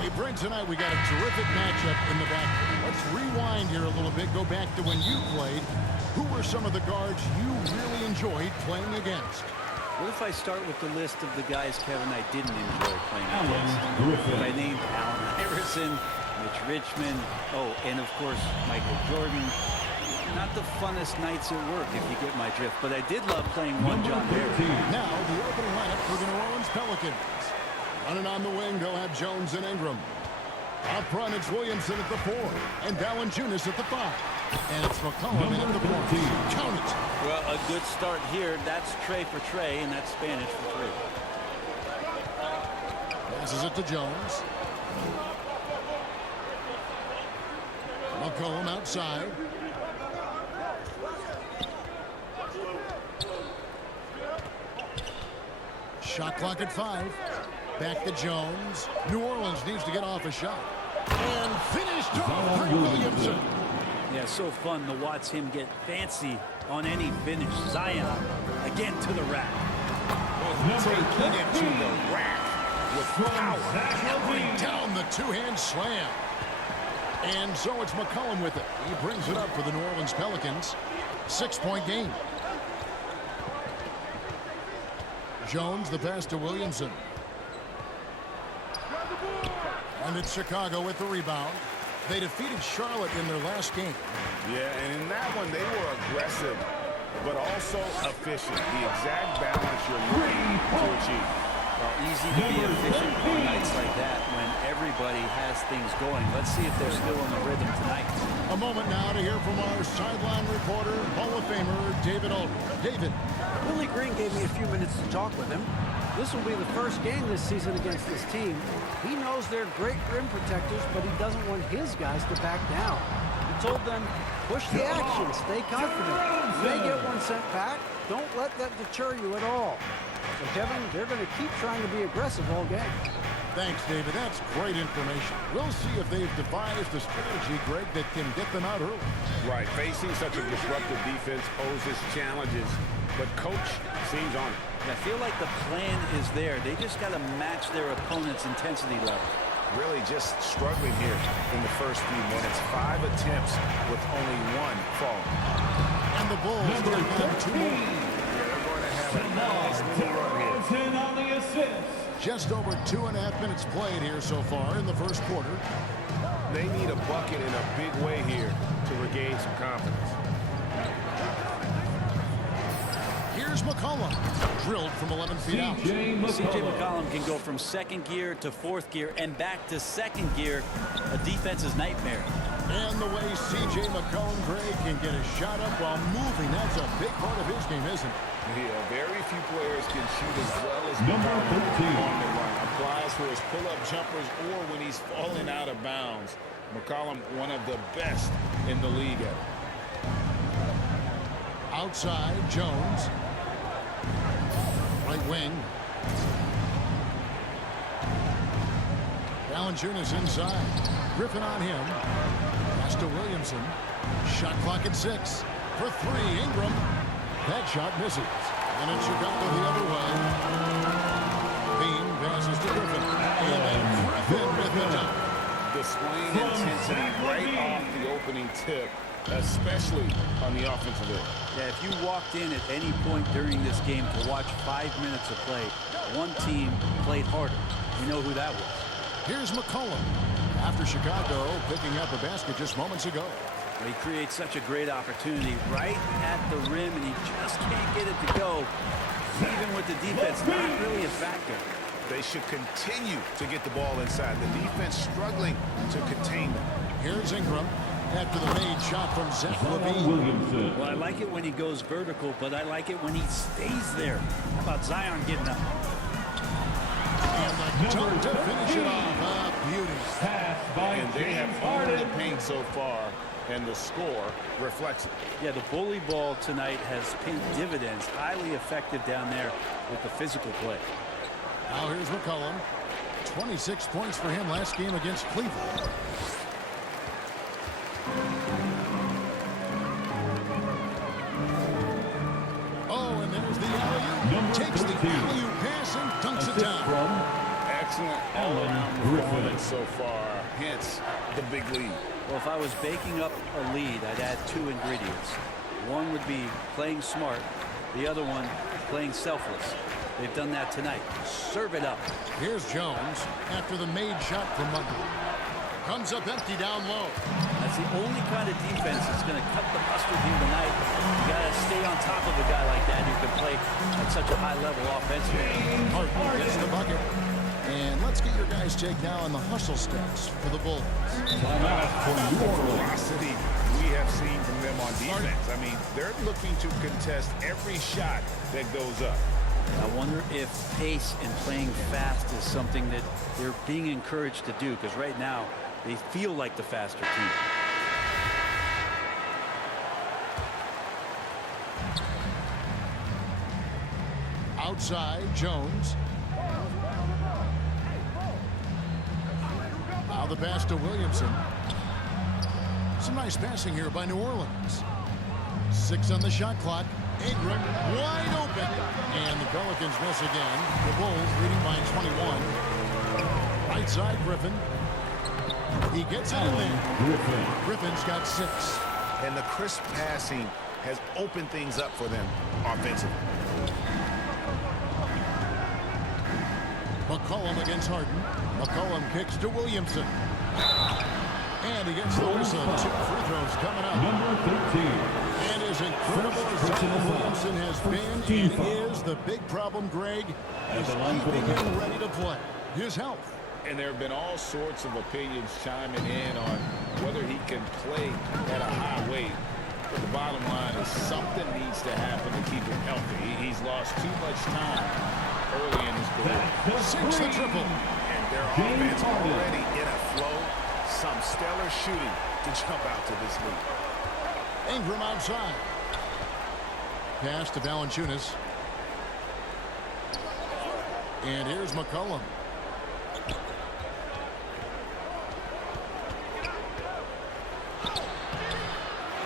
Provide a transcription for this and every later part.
Hey, Brent, tonight we got a terrific matchup in the backfield. Let's rewind here a little bit, go back to when you played. Who were some of the guards you really enjoyed playing against? What if I start with the list of the guys, Kevin, I didn't enjoy playing against? If I named Allen Iverson, Mitch Richmond, and of course, Michael Jordan. Not the funnest nights at work, if you get my drift, but I did love playing one John Barry. Now, the opening lineup for the New Orleans Pelicans. Running on the wing, they'll have Jones and Ingram. Up front, it's Williamson at the 4, and Valanciunas at the 5. And it's McCollum at the 4. Count it. Well, a good start here. That's Trey for Trey, and that's Spanish for 3. Passes it to Jones. McCollum outside. Shot clock at 5. Back to Jones. New Orleans needs to get off a shot. And finished off by Williamson. Yeah, so fun to watch him get fancy on any finish. Zion again to the rack. Taking it to the rack with power. Hammering down the two-hand slam. And so it's McCollum with it. He brings it up for the New Orleans Pelicans. 6-point game. Jones, the pass to Williamson. And it's Chicago with the rebound. They defeated Charlotte in their last game. Yeah, and in that one, they were aggressive, but also efficient. The exact balance you're looking to achieve. Well, easy to be efficient on nights like that when everybody has things going. Let's see if they're still in the rhythm tonight. A moment now to hear from our sideline reporter, Hall of Famer David Aldridge. David. Willie Green gave me a few minutes to talk with him. This will be the first game this season against this team. He knows they're great rim protectors, but he doesn't want his guys to back down. He told them, push the action, stay confident. If they get one sent back, don't let that deter you at all. So, Kevin, they're going to keep trying to be aggressive all game. Thanks, David. That's great information. We'll see if they've devised a strategy, Greg, that can get them out early. Right, facing such a disruptive defense poses challenges, but coach seems on it. I feel like the plan is there. They just got to match their opponent's intensity level. Really just struggling here in the first few minutes. 5 attempts with only 1 fall. And the Bulls will have 2 more. Yeah, they're going to have a nice little run here. Just over 2.5 minutes played here so far in the first quarter. They need a bucket in a big way here to regain some confidence. Here's McCollum, drilled from 11 feet out. C.J. McCollum can go from second gear to fourth gear and back to second gear, a defense's nightmare. And the way C.J. McCollum, Greg, can get a shot up while moving, that's a big part of his game, isn't it? Yeah, very few players can shoot as well as McCollum on the run. Applies for his pull-up jumpers or when he's falling out of bounds. McCollum, one of the best in the league at it. Outside, Jones. Right wing. Valanciunas inside. Griffin on him. Pass to Williamson. Shot clock at 6. For 3, Ingram. That shot misses. And it's Chicago the other way. Bean passes to Griffin. And then Griffin with the dunk. Displaying intensity right off the opening tip, especially on the offensive end. Yeah, if you walked in at any point during this game to watch 5 minutes of play, one team played harder. You know who that was. Here's McCollum. After Chicago picking up a basket just moments ago. He creates such a great opportunity right at the rim, and he just can't get it to go. Even with the defense, not really a factor. They should continue to get the ball inside. The defense struggling to contain them. Here's Ingram after the made shot from Zach LaVine. Well, I like it when he goes vertical, but I like it when he stays there. How about Zion getting up? And the dunk to finish it off. A beauty. And they have owned the paint so far, and the score reflects it. Yeah, the bully ball tonight has paid dividends. Highly effective down there with the physical play. Now here's McCollum. 26 points for him last game against Cleveland. Oh, and there's the alley-oop. Takes the alley-oop pass and dunks it down. excellent all-around performance so far, hence the big lead. Well, if I was baking up a lead, I'd add 2 ingredients. One would be playing smart. The other one, playing selfless. They've done that tonight. Serve it up. Here's Jones after the made shot from Mugger. Comes up empty down low. That's the only kind of defense that's going to cut the mustard here tonight. You got to stay on top of a guy like that who can play at such a high level offensively. Harden gets the bucket. And let's get your guys' take now on the hustle stats for the Bulls. Velocity we have seen from them on defense. I mean, they're looking to contest every shot that goes up. I wonder if pace and playing fast is something that they're being encouraged to do, because right now they feel like the faster team. Outside, Jones. Now the pass to Williamson. Some nice passing here by New Orleans. 6 on the shot clock. Ingram wide open. And the Pelicans miss again. The Bulls leading by 21. Right side, Griffin. He gets it in there. Griffin's got 6. And the crisp passing has opened things up for them offensively. McCollum against Harden. McCollum kicks to Williamson. And he gets the whistle. 2 free throws coming up. Number 13. And as incredible as Zion Williamson has been and is, the big problem, Greg, is keeping him ready to play. His health. And there have been all sorts of opinions chiming in on whether he can play at a high weight. But the bottom line is something needs to happen to keep him healthy. He's lost too much time early in his career. Sinks the triple. And their offense already in a flow. Some stellar shooting to jump out to this lead. Ingram outside. Pass to Valanciunas. And here's McCollum.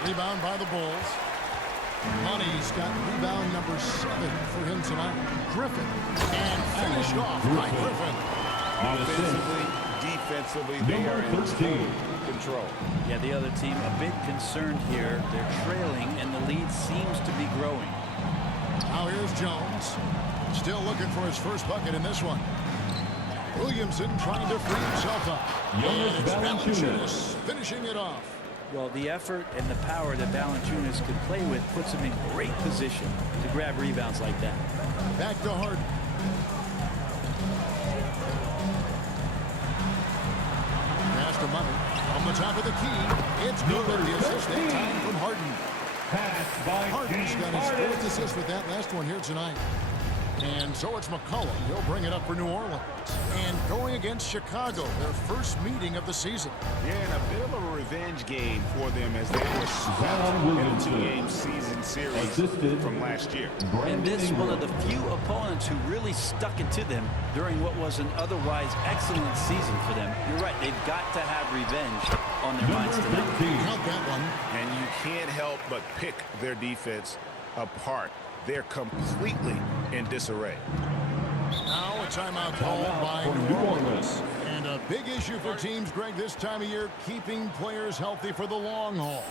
Rebound by the Bulls. Money's got rebound number 7 for him tonight. Griffin. And finished off by Griffin. Defensively, they are in total control. Yeah, the other team a bit concerned here. They're trailing, and the lead seems to be growing. Now here's Jones. Still looking for his first bucket in this one. Williamson trying to free himself up. And it's Valanciunas finishing it off. Well, the effort and the power that Valanciunas can play with puts him in great position to grab rebounds like that. Back to Harden. Pass to Money. On the top of the key. It's good. The assist that time from Harden. Harden's got his 4th assist with that last one here tonight. And so it's McCollum. He'll bring it up for New Orleans. And going against Chicago, their first meeting of the season. Yeah, and a bit of a revenge game for them as they were swept in a 2-game season series from last year. And this one of the few opponents who really stuck it to them during what was an otherwise excellent season for them. You're right, they've got to have revenge on their minds tonight. Count that one. And you can't help but pick their defense apart. They're completely in disarray. Now a timeout called by New Orleans. And a big issue for teams, Greg, this time of year, keeping players healthy for the long haul.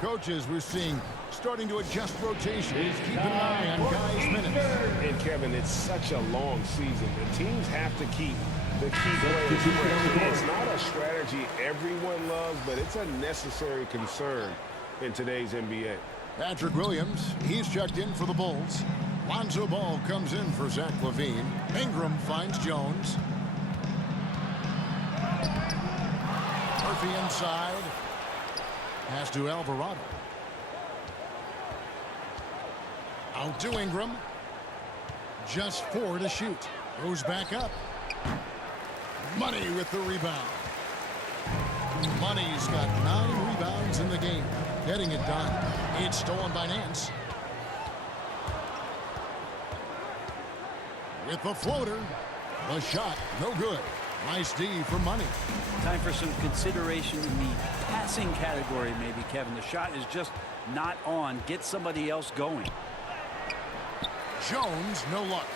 Coaches, we're seeing, starting to adjust rotations, keeping an eye on guys' minutes. And Kevin, it's such a long season. The teams have to keep the key players fresh. It's not a strategy everyone loves, but it's a necessary concern in today's NBA. Patrick Williams, he's checked in for the Bulls. Lonzo Ball comes in for Zach LaVine. Ingram finds Jones. Murphy inside. Pass to Alvarado. Out to Ingram. Just 4 to shoot. Goes back up. Money with the rebound. Money's got 9 rebounds in the game. Getting it done. It's stolen by Nance. With the floater. The shot, no good. Nice D for Money. Time for some consideration in the passing category, maybe, Kevin. The shot is just not on. Get somebody else going. Jones, no luck.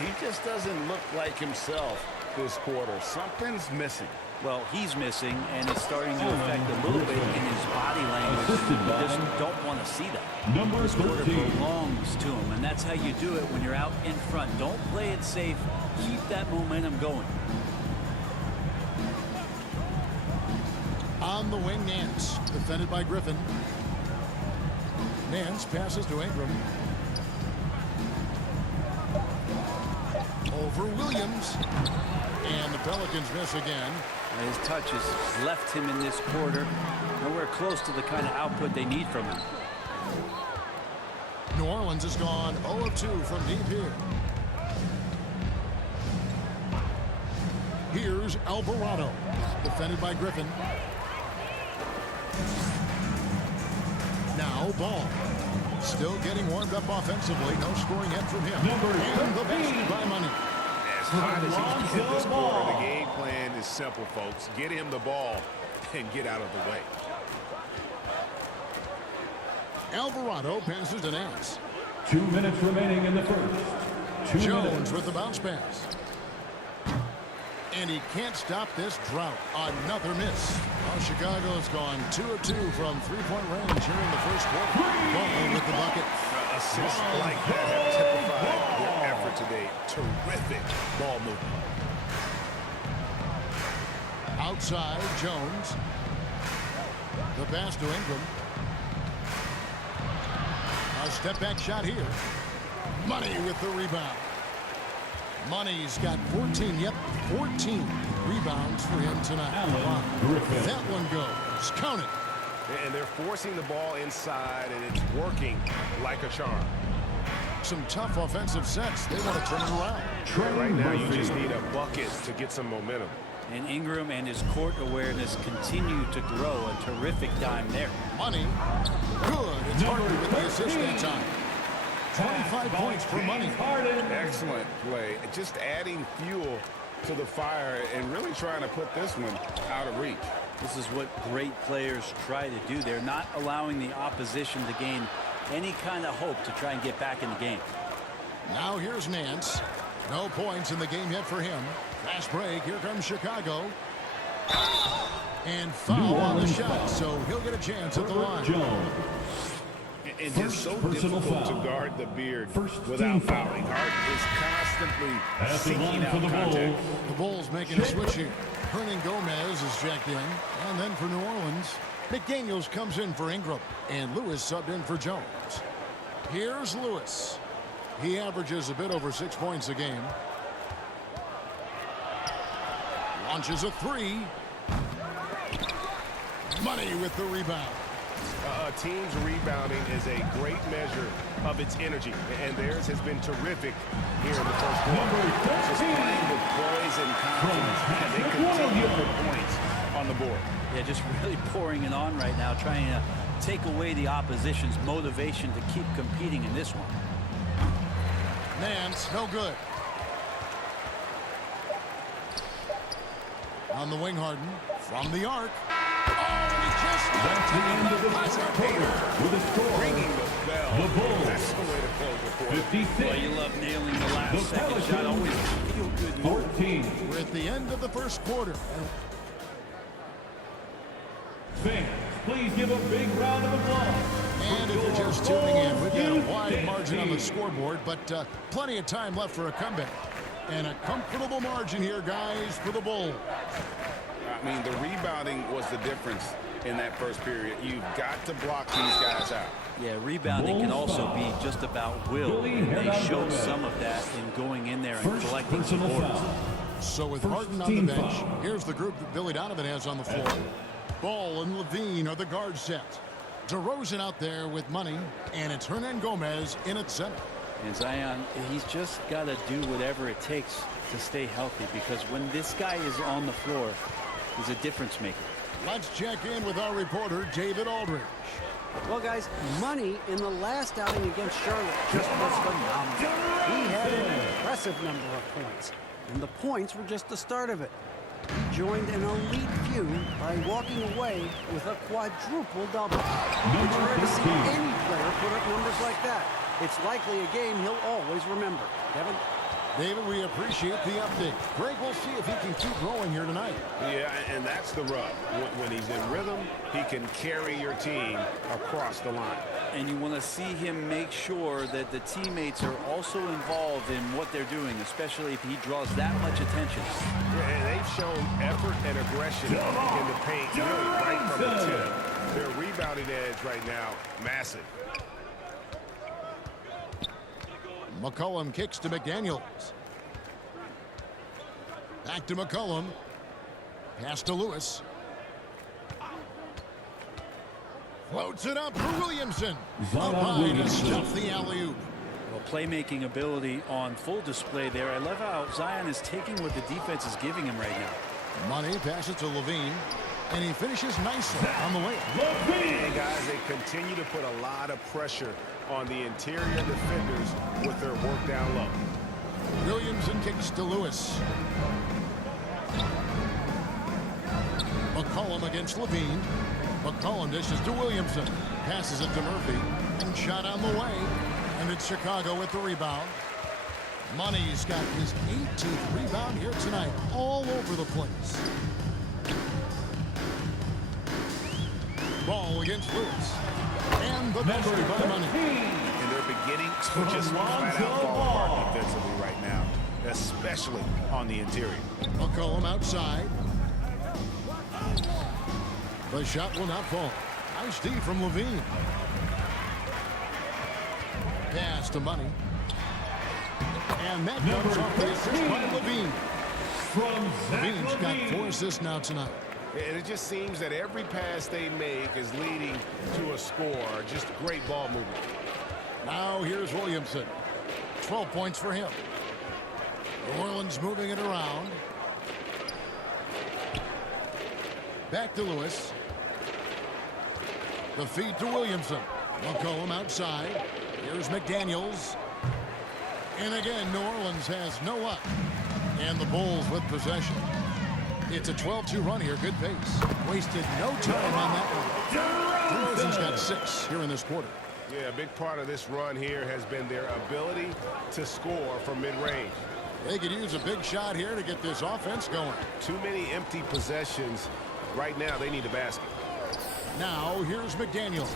He just doesn't look like himself this quarter. Something's missing. Well, he's missing, and it's starting to affect a little bit in his body language. You just don't want to see that. Number This quarter 13. belongs to him, and that's how you do it when you're out in front. Don't play it safe. Keep that momentum going. On the wing, Nance, defended by Griffin. Nance passes to Ingram. Over Williams. And the Pelicans miss again. And his touch has left him in this quarter. Nowhere close to the kind of output they need from him. New Orleans has gone 0 of 2 from deep here. Here's Alvarado, defended by Griffin. Now Ball. Still getting warmed up offensively. No scoring yet from him. And the basket by Money. As hot as he can this quarter, the game plan is simple, folks. Get him the ball and get out of the way. Alvarado passes to Nance. 2 minutes remaining in the first. 2 Jones minutes. with the bounce pass. And he can't stop this drought. Another miss. Well, Chicago's gone 2 of 2 from three-point range here in the first quarter. Ball with the bucket. Assists like that have typified their effort today. Terrific ball movement. Outside, Jones. The pass to Ingram. A step-back shot here. Money with the rebound. Money's got 14, 14 rebounds for him tonight. Allen Griffin. That one goes. Count it. And they're forcing the ball inside, and it's working like a charm. Some tough offensive sets. They want to turn it around. Right now, you just need a bucket to get some momentum. And Ingram and his court awareness continue to grow. A terrific dime there. Money. Good. It's Harden with the assist that time. 25 points for Money. Excellent play. Just adding fuel to the fire and really trying to put this one out of reach. This is what great players try to do. They're not allowing the opposition to gain any kind of hope to try and get back in the game. Now here's Nance. No points in the game yet for him. Fast break. Here comes Chicago. And foul on the shot, so he'll get a chance at the line. Jones. And First just so personal difficult foul. to guard the beard First without team foul. fouling. Harden is constantly At the seeking line out for the contact. Bulls. The Bulls making a switch here. Hernan Gomez is checked in. And then for New Orleans, McDaniels comes in for Ingram. And Lewis subbed in for Jones. Here's Lewis. He averages a bit over 6 points a game. Launches a three. Money with the rebound. A team's rebounding is a great measure of its energy, and theirs has been terrific here in the first quarter. Just playing with poise and confidence, and they continue to put points on the board. Yeah, just really pouring it on right now, trying to take away the opposition's motivation to keep competing in this one. Nance, no good. On the wing, Harden. From the arc. Oh, and he just That's the end of the first quarter with a score. Ringing the bell. The Bulls. That's the way to close the quarter. 56. Well, you love nailing the last The second shot. Pelicans. Always feel good. 14. We're at the end of the first quarter. Fans, please give a big round of applause. And if you're just tuning in, we've got a wide margin on the scoreboard, but plenty of time left for a comeback. And a comfortable margin here, guys, for the Bulls. I mean, the rebounding was the difference in that first period. You've got to block these guys out. Yeah, rebounding can also be just about will. And they showed some of that in going in there and First collecting some personal boards. foul. So with First Harden on the team bench, foul. here's the group that Billy Donovan has on the floor. Ball and Levine are the guard set. DeRozan out there with Money, and it's Hernan Gomez in at center. And Zion, he's just got to do whatever it takes to stay healthy, because when this guy is on the floor, he's a difference maker. Let's check in with our reporter, David Aldridge. Well, guys, Money in the last outing against Charlotte just was phenomenal. He had an impressive number of points, and the points were just the start of it. He joined an elite few by walking away with a quadruple double. It's rare to see any player put up numbers like that. It's likely a game he'll always remember. Kevin? David, we appreciate the update. Greg, we'll see if he can keep rolling here tonight. Yeah, and that's the rub. When he's in rhythm, he can carry your team across the line. And you want to see him make sure that the teammates are also involved in what they're doing, especially if he draws that much attention. Yeah, and they've shown effort and aggression in the paint, really right from the tip. Their rebounding edge right now, massive. McCollum kicks to McDaniels. Back to McCollum. Pass to Lewis. Floats it up for Williamson. Up high to stuff the alley-oop. Well, playmaking ability on full display there. I love how Zion is taking what the defense is giving him right now. Money passes to Levine. And he finishes nicely on the way. And guys, they continue to put a lot of pressure on the interior defenders with their work down low. Williamson kicks to Lewis. McCollum against Levine. McCollum dishes to Williamson. Passes it to Murphy. And shot on the way. And it's Chicago with the rebound. Money's got his 18th rebound here tonight. All over the place. Ball against Lewis. And the basket by Money. And they're beginning to just flat out fall apart defensively right now, especially on the interior. McCollum outside. The shot will not fall. Nice D from Levine. Pass to Money. And that comes off the assist by Levine. Levine's got 4 assists now tonight. And it just seems that every pass they make is leading to a score. Just great ball movement. Now here's Williamson. 12 points for him. New Orleans moving it around. Back to Lewis. The feed to Williamson. McCollum outside. Here's McDaniels. And again, New Orleans has no up. And the Bulls with possession. It's a 12-2 run here. Good pace. Wasted no time on that one. DeRozan's got 6 here in this quarter. Yeah, a big part of this run here has been their ability to score from mid-range. They could use a big shot here to get this offense going. Too many empty possessions. Right now, they need a basket. Now, here's McDaniels.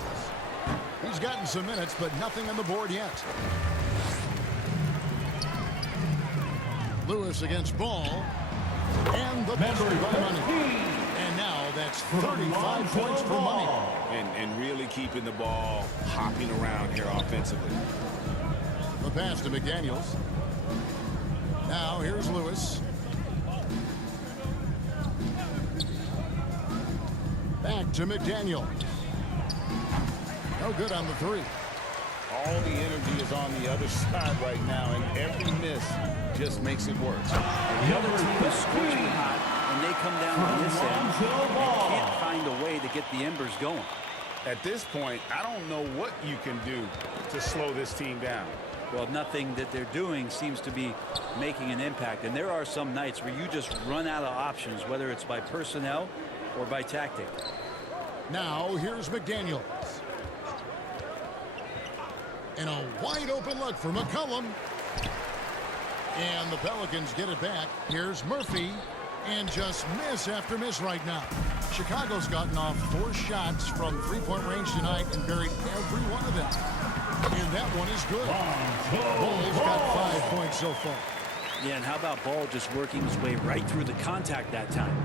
He's gotten some minutes, but nothing on the board yet. Lewis against Ball. And the basket by Money. And now that's 35 points for Money. And really keeping the ball hopping around here offensively. The pass to McDaniels. Now here's Lewis. Back to McDaniels. No good on the 3. All the energy is on the other side right now, and every miss just makes it worse. The other team is scorching hot, and they come down on this end and can't find a way to get the embers going. At this point, I don't know what you can do to slow this team down. Well, nothing that they're doing seems to be making an impact. And there are some nights where you just run out of options, whether it's by personnel or by tactic. Now here's McDaniels. And a wide open look for McCollum. And the Pelicans get it back. Here's Murphy. And just miss after miss right now. Chicago's gotten off 4 shots from 3-point range tonight and buried every one of them. And that one is good. Bull's got 5 points so far. Yeah, and how about Ball just working his way right through the contact that time?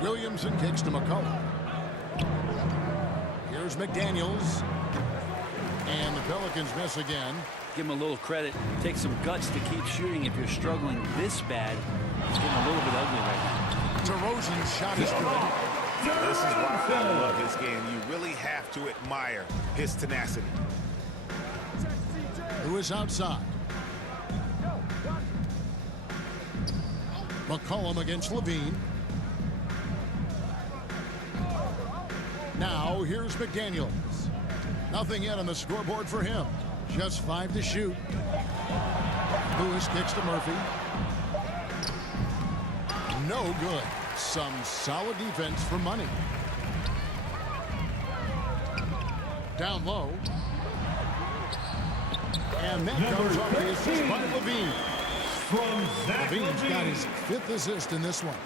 Williamson kicks to McCollum. Here's McDaniels. And the Pelicans miss again. Give him a little credit. Take some guts to keep shooting if you're struggling this bad. It's getting a little bit ugly right now. DeRozan's shot is good. This is why I love his game. You really have to admire his tenacity. Lewis outside. McCollum against Levine. Now here's McDaniels. Nothing yet on the scoreboard for him. Just 5 to shoot. Lewis kicks to Murphy. No good. Some solid defense for Money. Down low. And that comes off the assist by Levine. From Zach Levine's got Levine. his 5th assist in this one.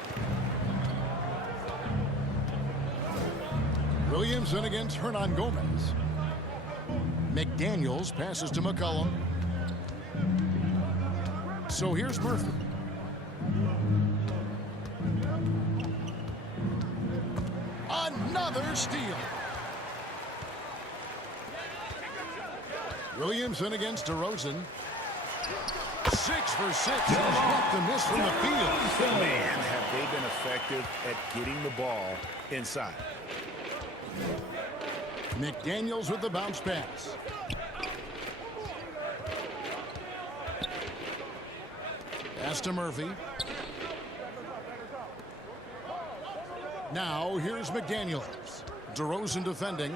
Williamson against Hernan Gomez. McDaniels passes to McCollum. So here's Murphy. Another steal. Williamson against DeRozan. 6 for 6. He's got the miss from the field. Man, have they been effective at getting the ball inside. McDaniels with the bounce pass. Pass to Murphy. Now here's McDaniels. DeRozan defending.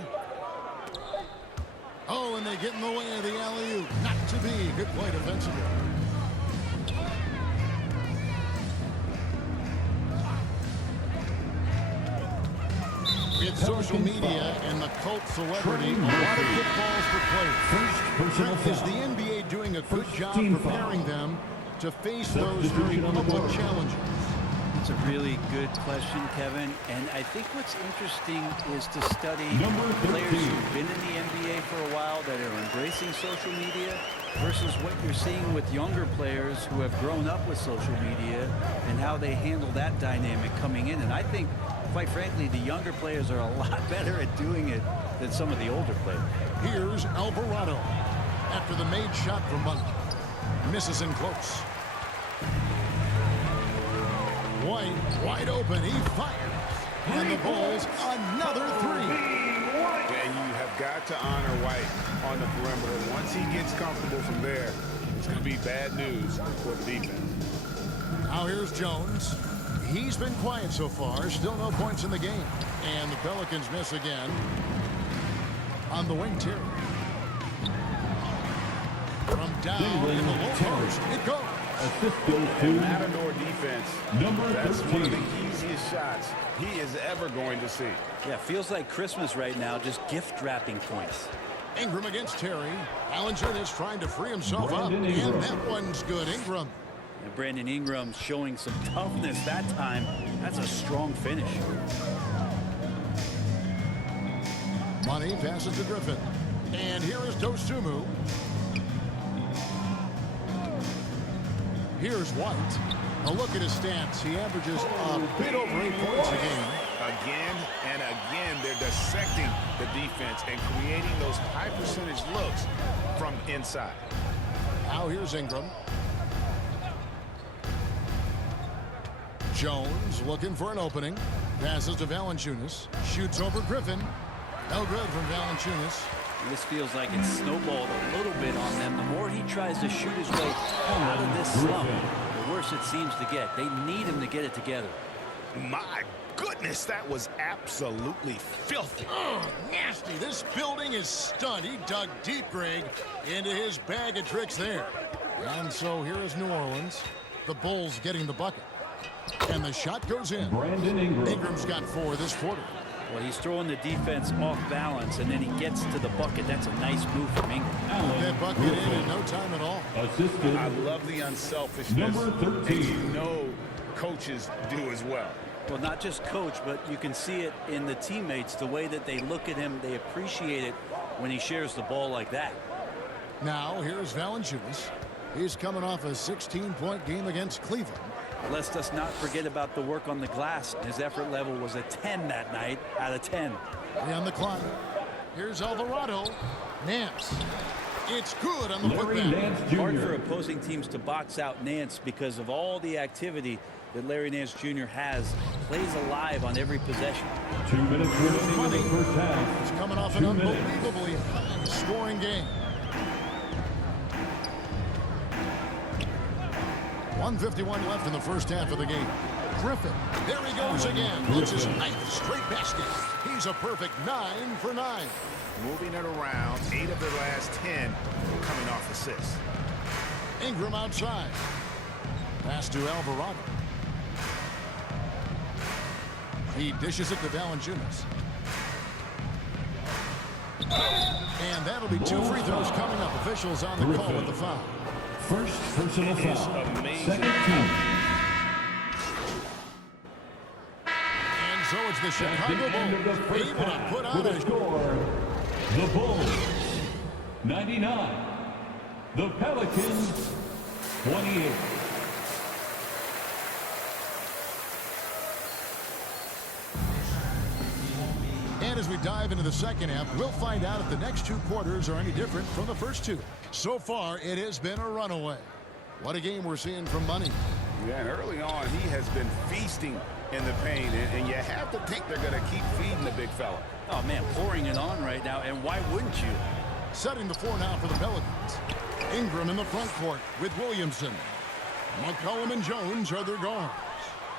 Oh, and they get in the way of the alley-oop. Not to be. Good play defensively. With social media and the cult celebrity, a lot of pitfalls for players. Trent, is the NBA doing a good job preparing them to face those very public challenges? It's a really good question, Kevin. And I think what's interesting is to study players who've been in the NBA for a while that are embracing social media versus what you're seeing with younger players who have grown up with social media and how they handle that dynamic coming in. And I think, quite frankly, the younger players are a lot better at doing it than some of the older players. Here's Alvarado after the made shot from Monk. Misses in close. White wide open. He fires. And the Bulls another 3. And you have got to honor White on the perimeter. Once he gets comfortable from there, it's going to be bad news for the defense. Now here's Jones. He's been quiet so far. Still no points in the game. And the Pelicans miss again. On the wing, Terry. From down in the low post, it goes. Assist goes to Matador defense. number That's 13. one of the easiest shots he is ever going to see. Yeah, feels like Christmas right now, just gift wrapping points. Ingram against Terry. Allen is trying to free himself Brandon up. Ingram. And that one's good. Ingram. And Brandon Ingram showing some toughness that time. That's a strong finish. Money passes to Griffin. And here is Dosunmu. Here's White. A look at his stats. He averages a bit over 8 points a game. Again and again, they're dissecting the defense and creating those high percentage looks from inside. Now here's Ingram. Jones looking for an opening. Passes to Valanciunas. Shoots over Griffin. No good from Valanciunas. This feels like it's snowballed a little bit on them. The more he tries to shoot his way out of this slump, the worse it seems to get. They need him to get it together. My goodness, that was absolutely filthy. Oh, nasty. This building is stunned. He dug deep, Greg, into his bag of tricks there. And so here is New Orleans. The Bulls getting the bucket. And the shot goes in. Brandon Ingram. Ingram's got 4 this quarter. Well, he's throwing the defense off balance, and then he gets to the bucket. That's a nice move from Ingram. That bucket in no time at all. Assisted I love the unselfishness. number 13. And you know coaches do as well. Well, not just coach, but you can see it in the teammates, the way that they look at him. They appreciate it when he shares the ball like that. Now here's Valanciunas. He's coming off a 16-point game against Cleveland. Let's us not forget about the work on the glass. His effort level was a 10 that night out of 10. On the clock. Here's Alvarado. Nance. It's good on the Larry putback. Nance Jr. Hard for opposing teams to box out Nance because of all the activity that Larry Nance Jr. has. Plays alive on every possession. 2 minutes remaining in the first half. He's coming off an 2 minutes. unbelievably high-scoring game. 1:51 left in the first half of the game. Griffin, there he goes again. That's his 9th straight basket. He's a perfect 9 for 9. Moving it around, 8 of their last 10 coming off assists. Ingram outside. Pass to Alvarado. He dishes it to Valanciunas. And that'll be 2 free throws coming up. Officials on the call with the foul. First personal It is foul. amazing. Second team. And so it's the At Chicago the end of the Bulls first able to half, put on with a a score, the Bulls 99, the Pelicans 28. And as we dive into the second half, we'll find out if the next 2 quarters are any different from the first 2. So far, it has been a runaway. What a game we're seeing from Money. Yeah, and early on, he has been feasting in the paint, and you have to think they're going to keep feeding the big fella. Oh, man, pouring it on right now, and why wouldn't you? Setting the floor now for the Pelicans. Ingram in the front court with Williamson. McCollum and Jones are their guards.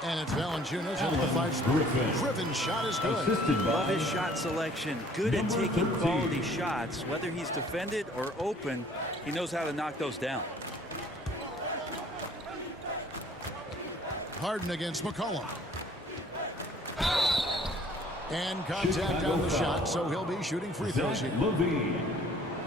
And it's Valanciunas into the 5 spot. Griffin's shot is good. Assisted Love by his shot selection. Good at Number taking 13. quality shots. Whether he's defended or open, he knows how to knock those down. Harden against McCollum. And contact on the shot, so he'll be shooting free throws Zach here. LaVine.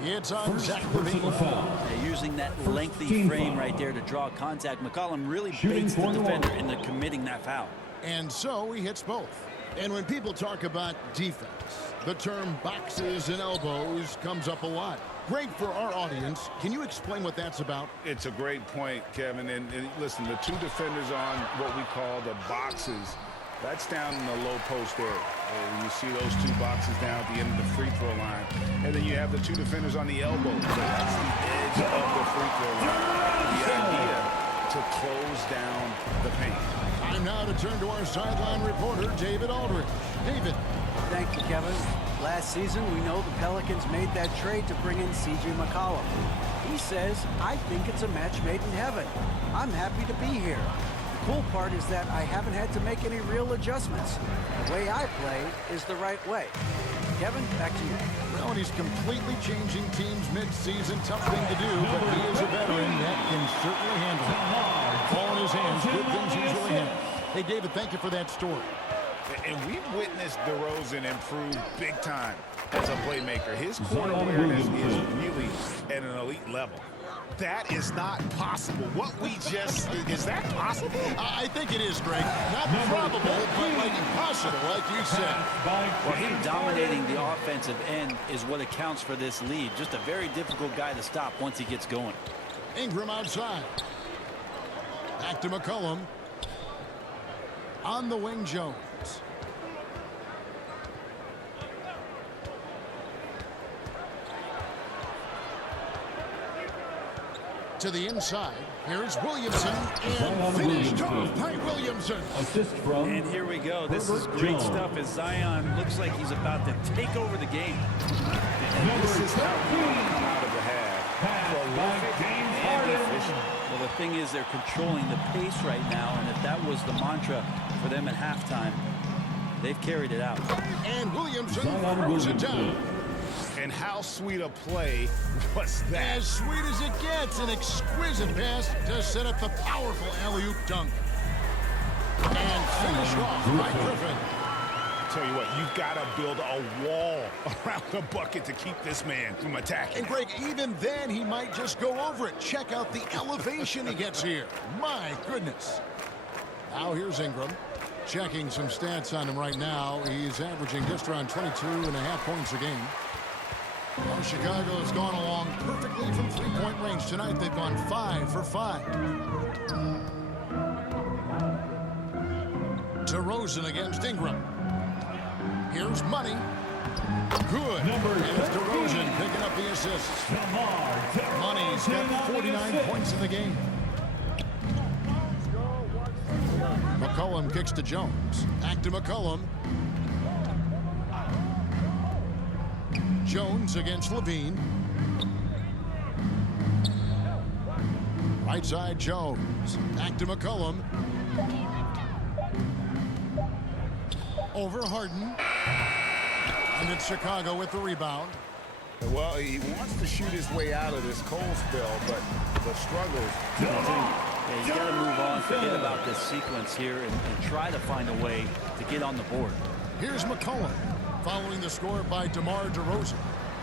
It's on First Zach personal LaVine. foul. Yeah, using that First lengthy team frame foul. right there to draw contact. McCollum really Shooting baits the 41. defender into committing that foul. And so he hits both. And when people talk about defense, the term boxes and elbows comes up a lot. Great for our audience. Can you explain what that's about? It's a great point, Kevin. And listen, the 2 defenders on what we call the boxes, that's down in the low post area. And you see those 2 boxes down at the end of the free throw line. And then you have the 2 defenders on the elbow. So that's the edge of the free throw line. The idea to close down the paint. Time now to turn to our sideline reporter, David Aldridge. David. Thank you, Kevin. Last season, we know the Pelicans made that trade to bring in C.J. McCollum. He says, I think it's a match made in heaven. I'm happy to be here. The cool part is that I haven't had to make any real adjustments. The way I play is the right way. Kevin, back to you. Well, and he's completely changing teams mid-season. Tough thing to do, but he is a veteran that can certainly handle it. Ball in his hands, good things usually happen. Hey, David, thank you for that story. And we've witnessed DeRozan improve big time as a playmaker. His court Zion awareness is Williamson. really at an elite level. That is not possible. What we just, is that possible? I think it is, Greg. Not probable, but like impossible, like you said. Well, him dominating the offensive end is what accounts for this lead. Just a very difficult guy to stop once he gets going. Ingram outside. Back to McCollum. On the wing, Jones. To the inside. Here's Williamson. And finished off by Williamson. Assist from And here we go. This is Herbert great Jones. stuff as Zion looks like he's about to take over the game. And this is how we come out of the half. Pass by Prolific James and Harden. efficient. Well, the thing is they're controlling the pace right now, and if that was the mantra for them at halftime, they've carried it out. And Williamson Zion throws it Williamson. down. And how sweet a play was that? As sweet as it gets, an exquisite pass to set up the powerful alley-oop dunk. And finish off by Griffin. Tell you what, you've got to build a wall around the bucket to keep this man from attacking. And Greg, even then, he might just go over it. Check out the elevation he gets here. My goodness. Now here's Ingram. Checking some stats on him right now. He's averaging just around 22.5 points a game. Well, Chicago has gone along perfectly from three-point range tonight. They've gone 5 for 5. DeRozan against Ingram. Here's Money. Good. And it's DeRozan picking up the assist. Money's got 49 points in the game. McCollum kicks to Jones. Back to McCollum. Jones against LaVine. Right side Jones. Back to McCollum. Over Harden. And it's Chicago with the rebound. Well, he wants to shoot his way out of this cold spell, but the struggles continue. Yeah, you got to move on, forget about this sequence here, and try to find a way to get on the board. Here's McCollum following the score by DeMar DeRozan.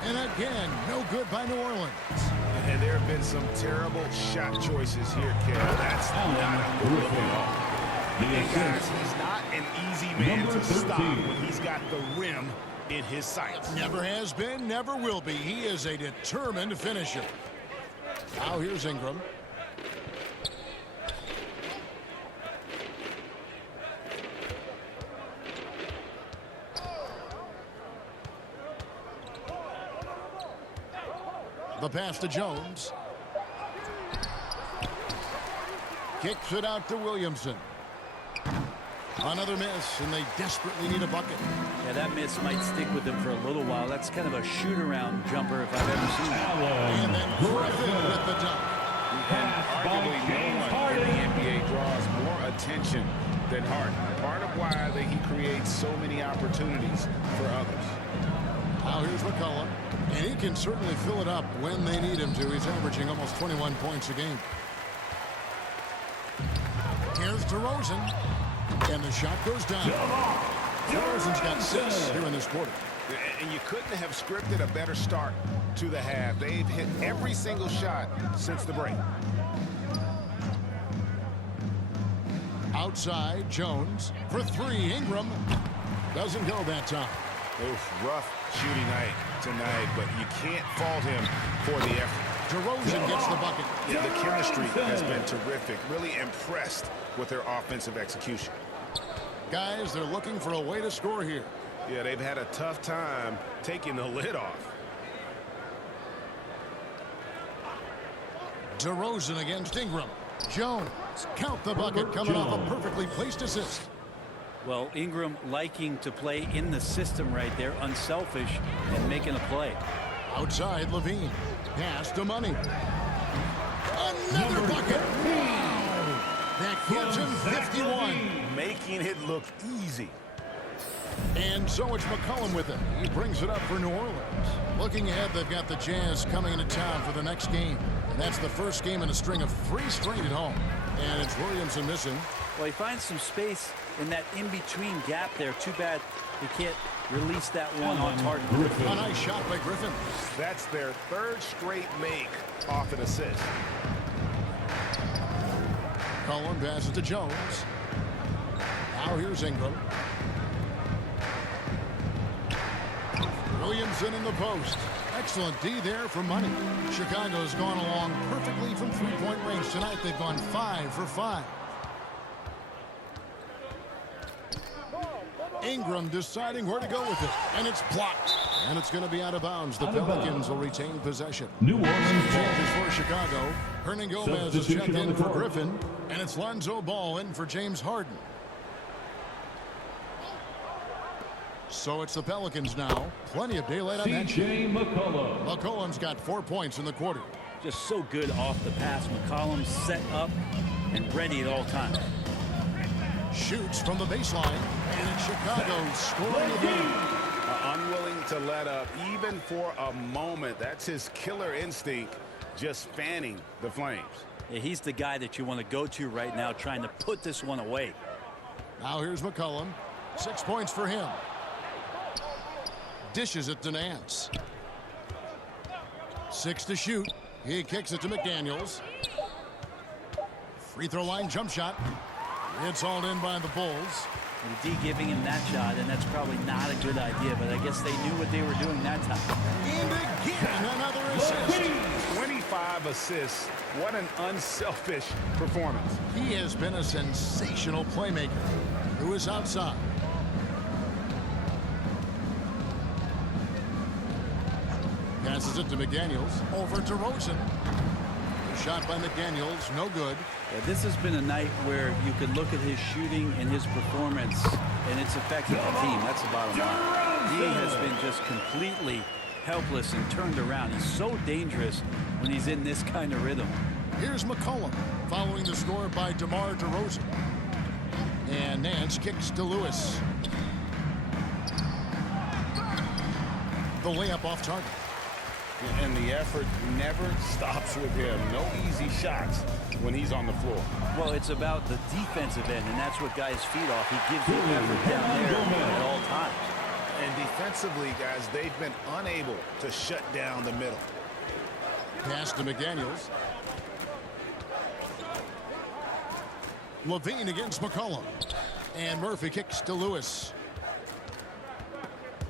And again, no good by New Orleans. And there have been some terrible shot choices here, Kev. That's not a good look at all. And guys, he's not an easy man to stop when he's got the rim in his sights. Never has been, never will be. He is a determined finisher. Now here's Ingram. The pass to Jones. Kicks it out to Williamson. Another miss, and they desperately need a bucket. Yeah, that miss might stick with him for a little while. That's kind of a shoot-around jumper if I've ever seen it. And then Griffin with the dunk. And arguably no one in the NBA draws more attention than Harden. Part of why he creates so many opportunities for others. Now here's McCollum, and he can certainly fill it up when they need him to. He's averaging almost 21 points a game. Here's DeRozan, and the shot goes down. DeRozan's got 6 here in this quarter. And you couldn't have scripted a better start to the half. They've hit every single shot since the break. Outside, Jones for 3. Ingram doesn't go that time. Oof, rough shooting night tonight, but you can't fault him for the effort. DeRozan gets the bucket. Yeah, the chemistry has been terrific. Really impressed with their offensive execution. Guys, they're looking for a way to score here. Yeah, they've had a tough time taking the lid off. DeRozan against Ingram. Jones, count the bucket, coming off a perfectly placed assist. Well, Ingram liking to play in the system right there, unselfish, and making a play. Outside, Levine. Pass to Money. Another bucket. Wow. That gives him 51. Making it look easy. And so it's McCollum with it. He brings it up for New Orleans. Looking ahead, they've got the Jazz coming into town for the next game. And that's the first game in a string of 3 straight at home. And it's Williamson missing. Well, he finds some space in that in-between gap there. Too bad he can't release that one on target. A nice shot by Griffin. That's their 3rd straight make off an assist. Cullen passes to Jones. Now here's Ingram. Williamson in the post. Excellent D there for Money. Chicago's gone along perfectly from 3-point range tonight. They've gone 5 for 5. Ingram deciding where to go with it, and it's blocked. And it's going to be out of bounds. The Pelicans will retain possession. New Orleans Changes for Chicago. Hernan Gomez is checked in for Griffin, and it's Lonzo Ball in for James Harden. So it's the Pelicans now. Plenty of daylight on that. C.J. McCollum. McCollum's got 4 points in the quarter. Just so good off the pass. McCollum set up and ready at all times. Shoots from the baseline, and it's Chicago scoring again. Unwilling to let up even for a moment. That's his killer instinct, just fanning the flames. Yeah, he's the guy that you want to go to right now, trying to put this one away. Now here's McCollum. 6 points for him. Dishes it to Nance. 6 to shoot. He kicks it to McDaniels. Free throw line jump shot. It's hauled in by the Bulls. And D giving him that shot, and that's probably not a good idea, but I guess they knew what they were doing that time. And again, another assist. 25 assists. What an unselfish performance. He has been a sensational playmaker. Who is outside? Passes it to McDaniels. Over to Rosen. Shot by McDaniels. No good. Yeah, this has been a night where you can look at his shooting and his performance, and it's affected the team. That's the bottom line. D has been just completely helpless and turned around. He's so dangerous when he's in this kind of rhythm. Here's McCollum following the score by DeMar DeRozan. And Nance kicks to Lewis. The layup off target. And the effort never stops with him. No easy shots when he's on the floor. Well, it's about the defensive end, and that's what guys feed off. He gives you effort down there at all times. And defensively, guys, they've been unable to shut down the middle. Pass to McDaniels. Levine against McCollum. And Murphy kicks to Lewis.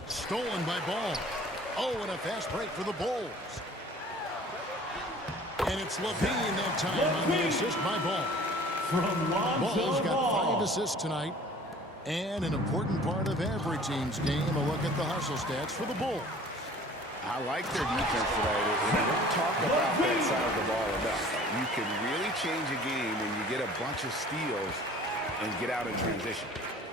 Stolen by Ball. Oh, and a fast break for the Bulls. And it's Levine that time on the assist by Ball. From Ball's got 5 assists tonight. And an important part of every team's game, a look at the hustle stats for the Bulls. I like their defense tonight. And you don't talk about that side of the ball enough. You can really change a game when you get a bunch of steals and get out in transition.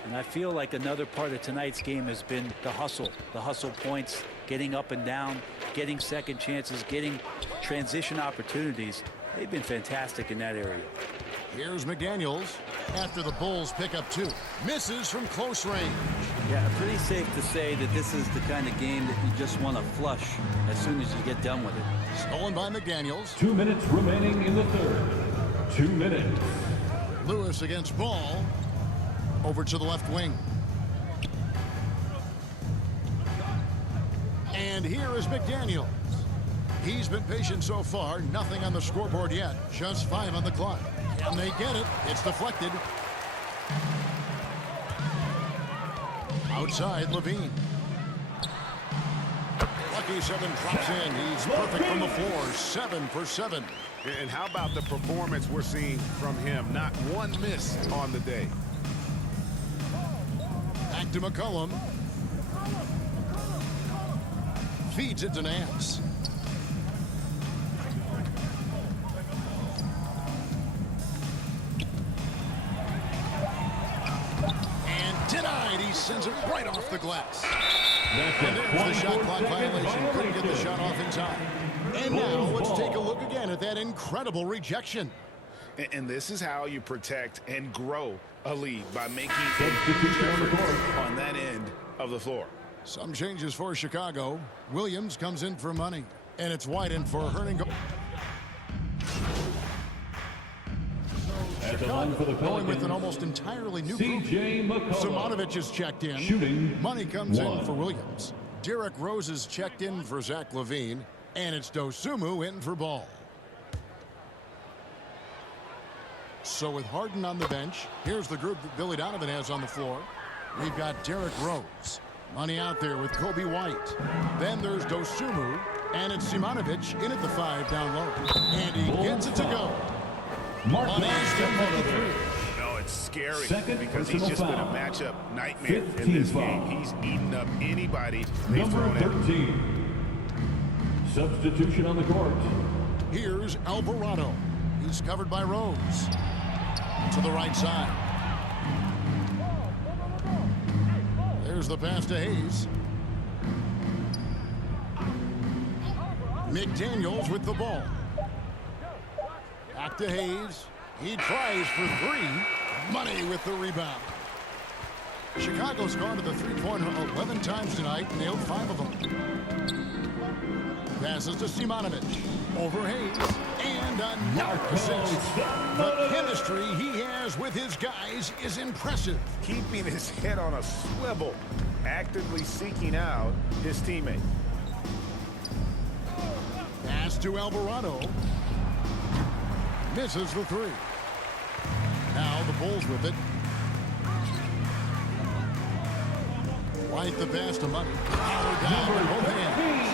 And I feel like another part of tonight's game has been the hustle points, getting up and down, getting second chances, getting transition opportunities. They've been fantastic in that area. Here's McDaniels after the Bulls pick up 2. Misses from close range. Yeah, pretty safe to say that this is the kind of game that you just want to flush as soon as you get done with it. Stolen by McDaniels. 2 minutes remaining in the third. 2 minutes. Lewis against Ball. Over to the left wing. And here is McDaniels. He's been patient so far. Nothing on the scoreboard yet. Just 5 on the clock. And they get it. It's deflected. Outside, Levine. Lucky 7 drops in. He's perfect from the floor. 7 for 7. And how about the performance we're seeing from him? Not one miss on the day. Back to McCollum. Feeds it to Nance. And denied. He sends it right off the glass. And there's the shot clock violation. Couldn't get the shot off in time. And now let's take a look again at that incredible rejection. And this is how you protect and grow a lead, by making Substitution on the court. on that end of the floor. Some changes for Chicago. Williams comes in for money. And it's Wyden for Herning. At the line for the Going with an Pelicans, almost entirely new group. C.J. McCollum. Simonovic is checked in. Shooting Money comes 1. in for Williams. Derrick Rose is checked in for Zach Levine. And it's Dosunmu in for Ball. So with Harden on the bench, here's the group that Billy Donovan has on the floor. We've got Derrick Rose. Money out there with Kobe White. Then there's Dosunmu. And it's Simonovic in at the 5 down low. And he gets it to go. Money stepping up the 3. No, it's scary Second because he's personal just been a foul. matchup nightmare 15 in this foul. game. He's eaten up anybody they've Number thrown at. 13. Substitution on the court. Here's Alvarado. He's covered by Rose. To the right side. There's the pass to Hayes. McDaniels with the ball. Back to Hayes. He tries for 3. Money with the rebound. Chicago's gone to the three-pointer 11 times tonight, nailed 5 of them. Passes to Simonovic. Over Hayes. And another assist. The chemistry he has with his guys is impressive. Keeping his head on a swivel, actively seeking out his teammate. Pass to Alvarado. Misses the 3. Now the Bulls with it. White the pass to Money. Power down with both hands.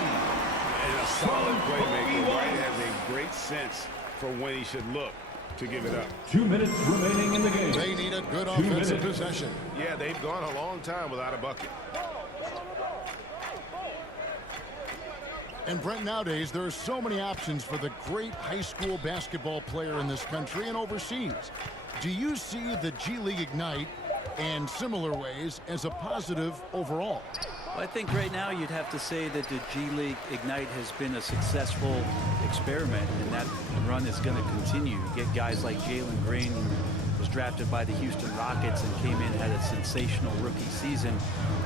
And a solid playmaker. White has a great sense for when he should look to give it up. 2 minutes remaining in the game. They need a good 2 offensive minutes. possession. Yeah, they've gone a long time without a bucket. And Brent, nowadays there are so many options for the great high school basketball player in this country and overseas. Do you see the G League Ignite and similar ways as a positive overall? I think right now you'd have to say that the G League Ignite has been a successful experiment, and that run is going to continue. You get guys like Jalen Green, who was drafted by the Houston Rockets and came in, had a sensational rookie season,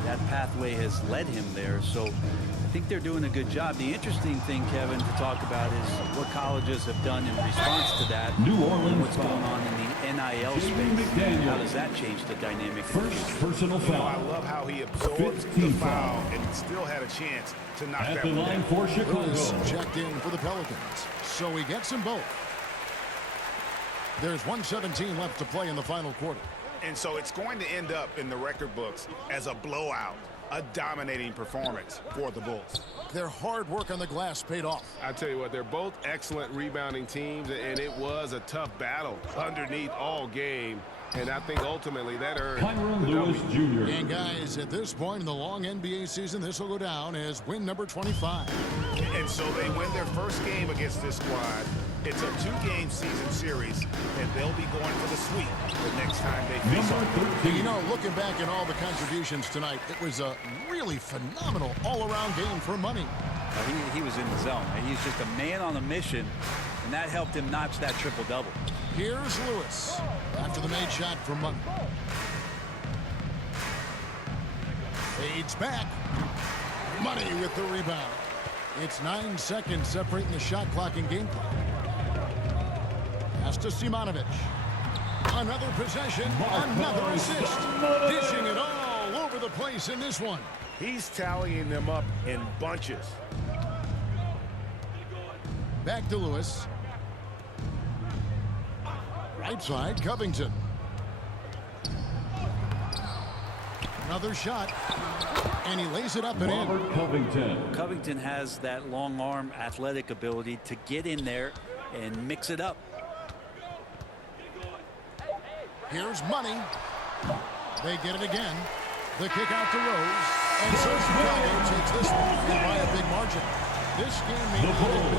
that pathway has led him there. So I think they're doing a good job. The interesting thing, Kevin, to talk about is what colleges have done in response to that. New Orleans and what's foul. going on in the NIL Jamie space. McDaniel. How does that change the dynamic? First personal You know, I foul. love how he absorbed the 15 foul and still had a chance to knock At that the one line down. for Chicago. Lewis checked in for the Pelicans. So he gets them both. There's 1:17 left to play in the final quarter. And so it's going to end up in the record books as a blowout, a dominating performance for the Bulls. Their hard work on the glass paid off. I tell you what, they're both excellent rebounding teams, and it was a tough battle underneath all game. And I think ultimately that earned Kyron the Lewis W. Jr. And guys, at this point in the long NBA season, this will go down as win number 25. And so they win their first game against this squad. It's a 2-game season series, and they'll be going for the sweep the next time they face Number off. 13. You know, looking back at all the contributions tonight, it was a really phenomenal all-around game for money. He was in the zone. He's just a man on a mission, and that helped him notch that triple-double. Here's Lewis after the made shot from Money. Fades back. Money with the rebound. It's 9 seconds separating the shot clock and game clock. Pass to Simonovic. Another possession, another assist. Dishing it all over the place in this one. He's tallying them up in bunches. Back to Lewis. Right side, Covington. Another shot. And he lays it up and in. Robert Covington. Covington has that long arm athletic ability to get in there and mix it up. Here's Money. They get it again. The kick out to Rose. And so Chicago takes this one by a big margin. This game may The be Bulls